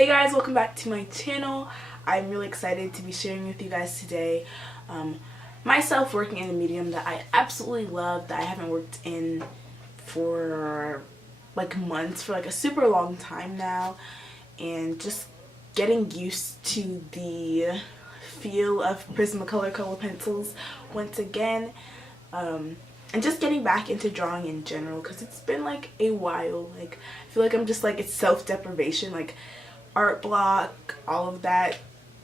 Hey guys, welcome back to my channel. I'm really excited to be sharing with you guys today myself working in a medium that I absolutely love, that I haven't worked in for like months, for like a super long time now, and just getting used to the feel of Prismacolor color pencils once again, and just getting back into drawing in general, because it's been like a while. Like, I feel like I'm just like, it's self-deprivation, like art block, all of that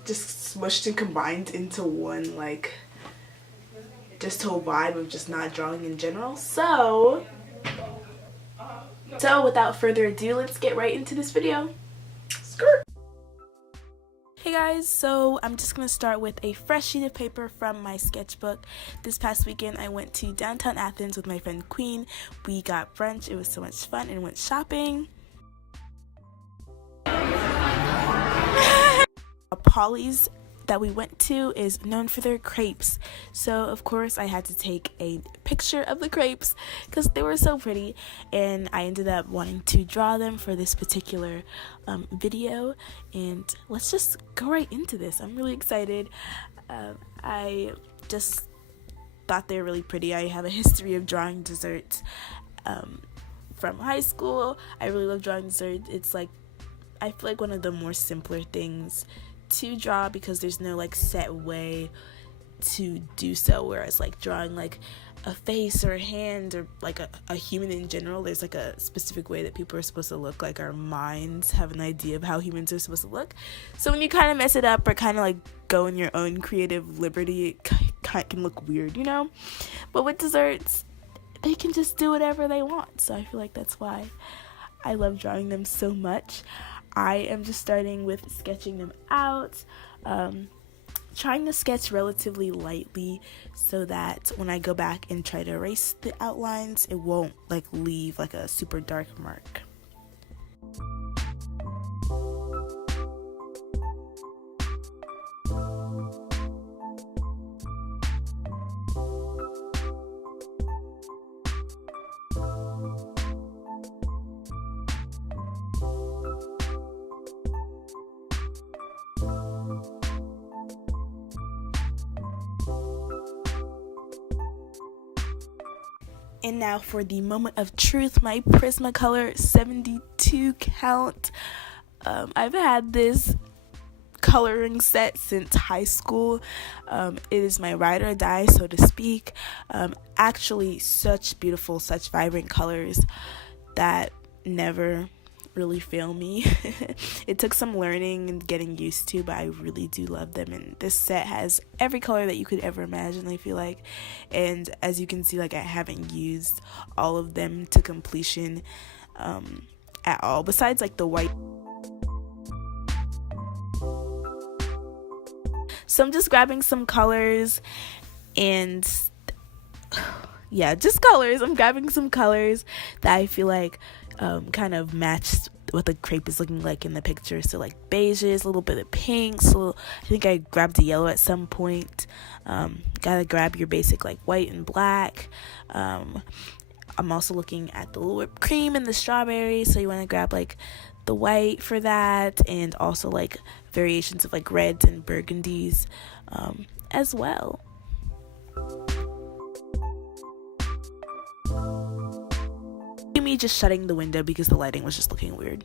just smushed and combined into one, like, just whole vibe of just not drawing in general. So without further ado, let's get right into this video. Skirt. Hey guys, so I'm just going to start with a fresh sheet of paper from my sketchbook. This past weekend I went to downtown Athens with my friend Queen. We got brunch, it was so much fun, and went shopping. Polly's that we went to is known for their crepes, so of course I had to take a picture of the crepes because they were so pretty, and I ended up wanting to draw them for this particular video. And let's just go right into this. I'm really excited. I just thought they were really pretty. I have a history of drawing desserts from high school. I really love drawing desserts. It's like, I feel like one of the more simpler things to draw because there's no like set way to do so, whereas like drawing like a face or a hand or like a human in general, there's like a specific way that people are supposed to look. Like, our minds have an idea of how humans are supposed to look, so when you kind of mess it up or kind of like go in your own creative liberty, it can look weird, you know. But with desserts, they can just do whatever they want, so I feel like that's why I love drawing them so much. I am just starting with sketching them out, trying to sketch relatively lightly so that when I go back and try to erase the outlines, it won't like leave like a super dark mark. And now for the moment of truth, my Prismacolor 72 count. I've had this coloring set since high school. It is my ride or die, so to speak. Actually, such beautiful, such vibrant colors that never really fail me. It took some learning and getting used to, but I really do love them, and this set has every color that you could ever imagine, I feel like. And as you can see, like, I haven't used all of them to completion at all, besides like the white. So I'm just grabbing some colors, and yeah, just colors. I'm grabbing some colors that I feel like kind of matched what the crepe is looking like in the picture. So like beiges, a little bit of pinks, I think I grabbed a yellow at some point. Gotta grab your basic like white and black. I'm also looking at the little whipped cream and the strawberries, so you want to grab like the white for that, and also like variations of like reds and burgundies as well. Me just shutting the window because the lighting was just looking weird.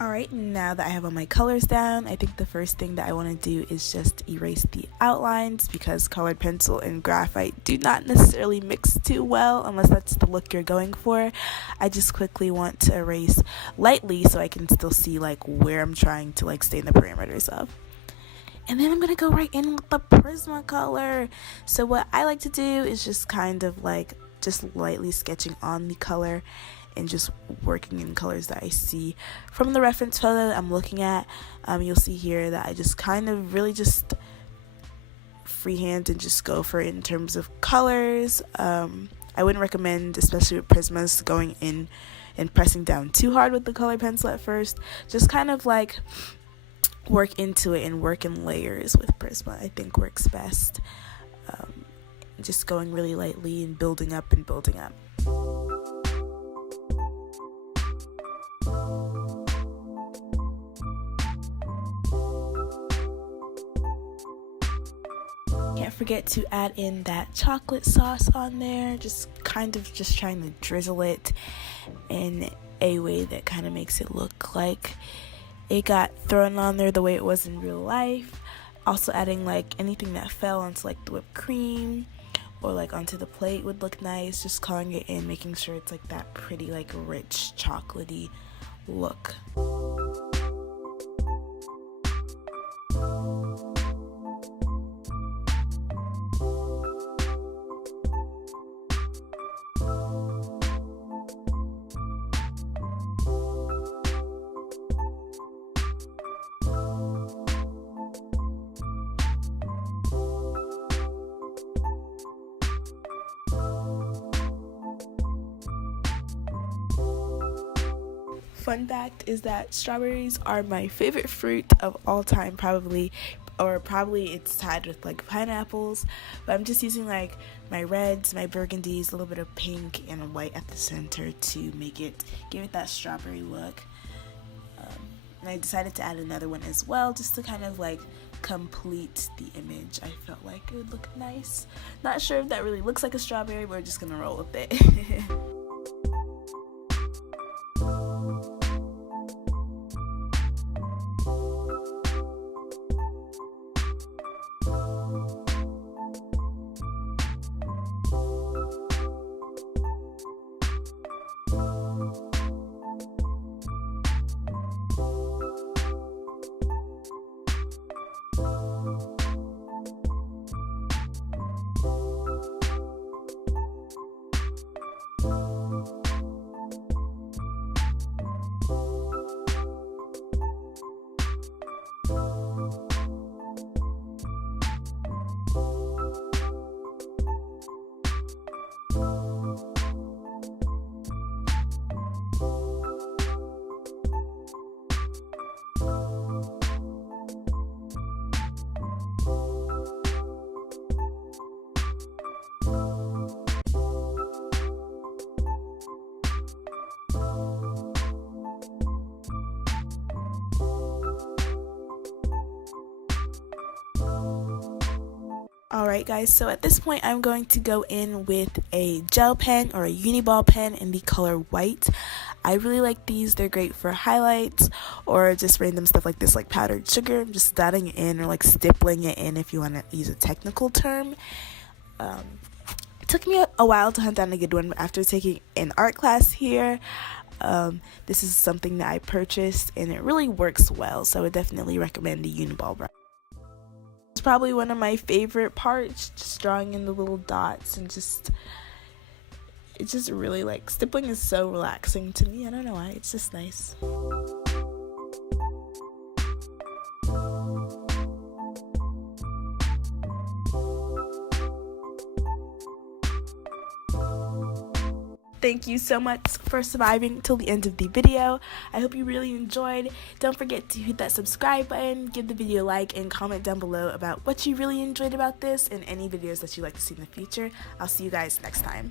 Alright, now that I have all my colors down, I think the first thing that I want to do is just erase the outlines, because colored pencil and graphite do not necessarily mix too well unless that's the look you're going for. I just quickly want to erase lightly so I can still see like where I'm trying to like stay in the parameters of. And then I'm going to go right in with the Prismacolor. So what I like to do is just kind of like just lightly sketching on the color and just working in colors that I see from the reference photo that I'm looking at. You'll see here that I just kind of really just freehand and just go for it in terms of colors. I wouldn't recommend, especially with Prismas, going in and pressing down too hard with the color pencil at first. Just kind of like work into it and work in layers with Prisma, I think works best. Just going really lightly and building up and building up. forget to add in that chocolate sauce on there, just trying to drizzle it in a way that kind of makes it look like it got thrown on there the way it was in real life. Also adding like anything that fell onto like the whipped cream or like onto the plate would look nice, just coloring it in, making sure it's like that pretty like rich chocolatey look. Fun fact is that strawberries are my favorite fruit of all time, probably it's tied with like pineapples, but I'm just using like my reds, my burgundies, a little bit of pink and white at the center to give it that strawberry look. And I decided to add another one as well, just to kind of like complete the image. I felt like it would look nice. Not sure if that really looks like a strawberry, but we're just gonna roll with it. Alright guys, so at this point I'm going to go in with a gel pen or a uniball pen in the color white. I really like these. They're great for highlights or just random stuff like this, like powdered sugar. I'm just dotting it in, or like stippling it in if you want to use a technical term. It took me a while to hunt down a good one, but after taking an art class here, this is something that I purchased and it really works well, so I would definitely recommend the uniball brush. It's probably one of my favorite parts, just drawing in the little dots, and it's just really like, stippling is so relaxing to me. I don't know why, it's just nice. Thank you so much for surviving till the end of the video. I hope you really enjoyed. Don't forget to hit that subscribe button, give the video a like, and comment down below about what you really enjoyed about this and any videos that you'd like to see in the future. I'll see you guys next time.